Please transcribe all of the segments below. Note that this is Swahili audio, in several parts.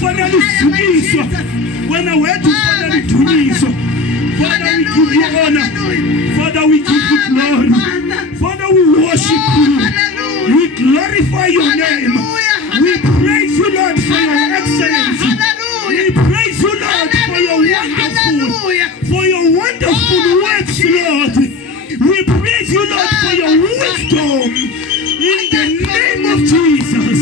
ufanele udunyiswa, wena wedwa ufanele udunyiswa. Father, we give you honor. Father, we give you glory. Father, we worship you. We glorify your name. We praise you, Lord, for your excellence. We praise you, Lord, for your wonderful works, Lord. We praise you, Lord, for your wisdom. In the name of Jesus.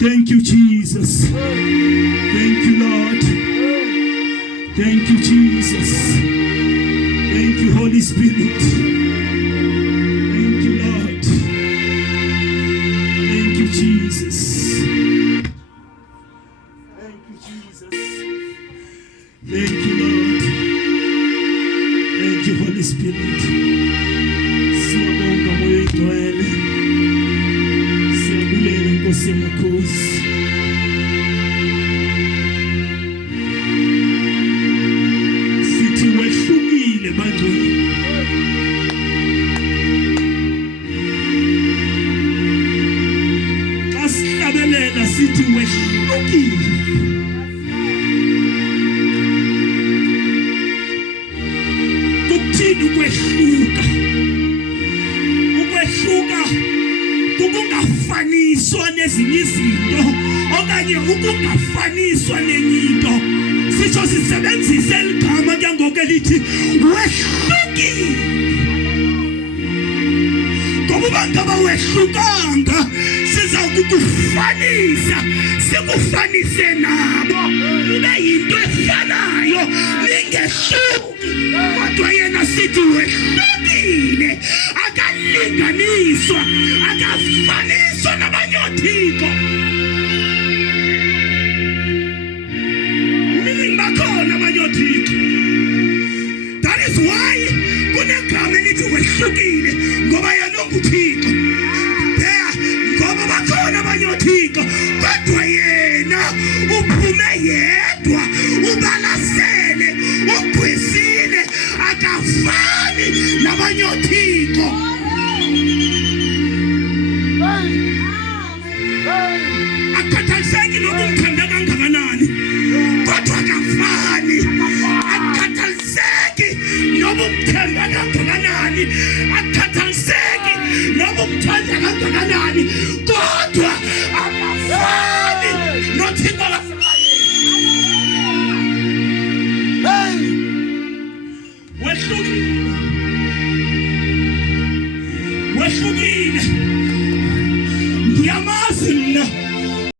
Thank you, Jesus. Thank you, Lord. Thank you, Jesus. Thank you, Holy Spirit. Thank you, Lord. Thank you, Jesus. Thank you, Jesus. Thank you, Lord. Thank you, Holy Spirit. Siyabonga moyo igcwele. Siyabulela Nkosi yamakhosi. Sithi wehlukile bangcwele. Xa sihlabelela sithi wehlukile. Ukwehluka ukungafaniswa nezinye izinto okanye ukungafaniswa nenye into. Sisho sisebenzise eligama ke ngoku elithi wehlukile. Ngoba abantu abawehlukanga siza kukufanisa, sikufanise nabo ube yinto efanayo, ningehluki. Kodwa yena sithi wehlukile, akalinganiswa, akafaniswa nabanye othixo. Bakhona abanye othixo. That is why kunegama elithi wehlukile, ngoba yena unguThixo. Ngoba bakhona abanye othixo, kodwa yena uphume yedwa, ubalasele, ugqwisile, akafani nabanye othixo. Akhathaliseki noba umthanda kangakanani, kodwa akafani. Akhathaliseki noba umthanda kangakanani, akhathaliseki noba umthanda kangakanani, kodwa